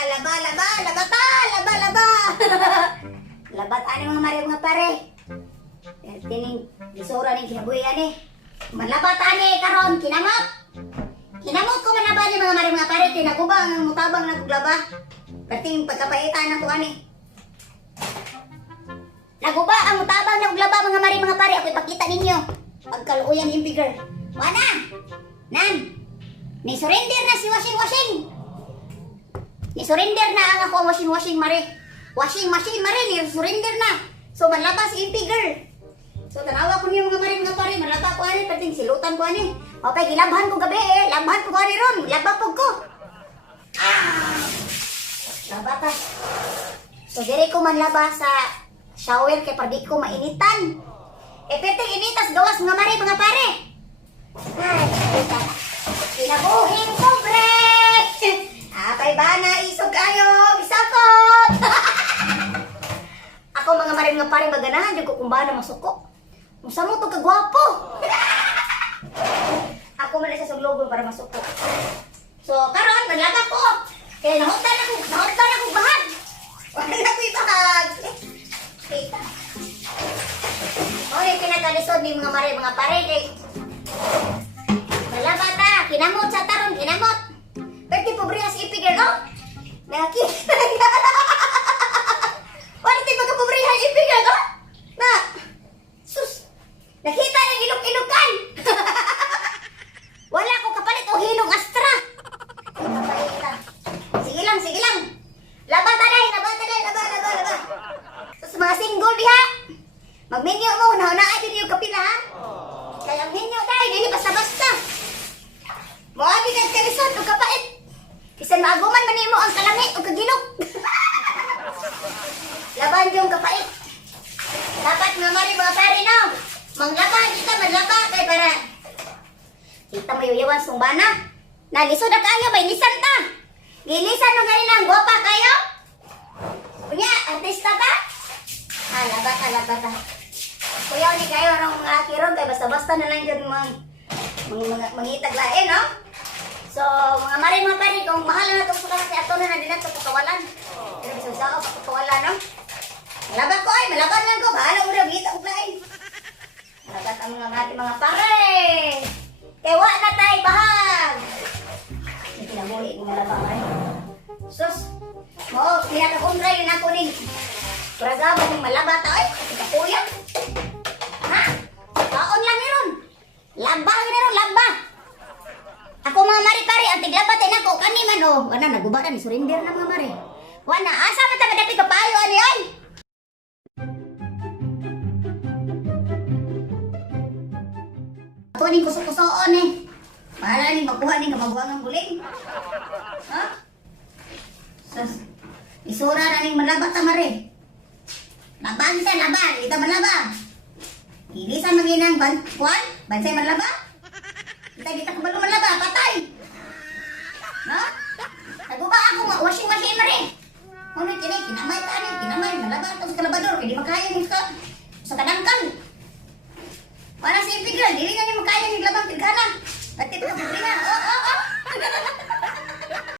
Laba, laba, laba ta, laba, laba. Labat ani mga mari mga pare. Tining disura ning kinabuhi ani. Manlabat ani karon kinamot. Kinamot ko manlabat ni mga mari mga pare tinagubang ang mutabang naglaba. Perting pagkapaitan ako ani. Naguba ang mutabang naglaba mga mari mga pare ako ipakita ninyo. Pagkaluoyan yung bigger. Wala. Nan. Ni surrender na si washing. Ni surrender na ang ako washing mare. Washing machine mare ni surrender na. So manlaba si Impigger. So tanawa ko niyo mga mare mga pare, manlaba ko ani perting silutan ko ani. Okay, gilabhan ko gabi labhan ko ani ron, laba pug ko. Laba ta. So dire ko manlaba sa shower kay pardi ko mainitan. Perting initas gawas mga mare mga pare. Ay, kinabuhin ko, bre! Apay bana, isog kayo, isakot! Ako mga maring nga pare, maganahan yung kukumbana masuko. Musa mo ito kagwapo! Ako man sa suglogon para masuko. So, karon maglaga ko! Kaya nahutan ako bahag! Wala na ko ibahag! Kita. O, yung pinagalisod ni mga pare, malaba ta, kinamot sa taron, kinamot. Pwede po bring as ipigir, no? Nakita na. Wala tayo magkapobrihan ipigir, no? Na, sus, nakita na ilog-ilogan. Wala ko kapalit o hilong astra. Kapalita. Sige lang. Laba ta dahil, laba. Sus, mga single diha. Magminyo mo, naunaan din yung kapila, ha? Kaya ang minyo dahil, hindi basta-basta. Moagi kang kalisod o kapait. Isan maaguman manimo ang kalami o kagilog. Laban yung kapait. Dapat nga mari mga pare, no? Manglaba, kita manlaba. Kaya para kita mayuyawan sumbana. Nalisod na kayo, may lisan ta. Gilisan nung galinang, guwapa kayo. Kunya, artista ta. Laba ta. Kuya, ni kayo arang mga akiron. Kaya basta-basta na lang yun mangitag lain, no? So, mga mari mga pare, kung mahal na itong suka kasi ato na din sa pagkawalan. Pero bisa ko pagkawalan, no? Malaban ko malaban lang ko. Bahala mo na, bigita ko lain. Malaban ang mga pare. Kaya wa na tayo bahag. Hindi pinabuhi ko malabang ay. Sus, lihat akong try na ako ni. Pragaba ng malaba tayo. Ikapuyan. Ha? Kaon lang yun. Lamba. Ako mga mari pare, ang tiglabatin ako kani man oh. Wana nagubaran ni surrender na mga mari. Wana asa man ta madapi kapayo ani ay. Ako ni kusok-kusoon eh. Para ni makuha ni kamabuang ang buling. Ha? Sus. Isura na ning malaba ta mari. Laban, ita malaba. Ilisan manginang kuan, bansay malaba. Kita kabalo malaba, patay. Ha? Naguba ako, washing machine na rin. Ano kinamay, malaba ito sa kalabador, hindi makaya mo sa kadangkal. Para sa ipigil, hindi na niya makaya yung laba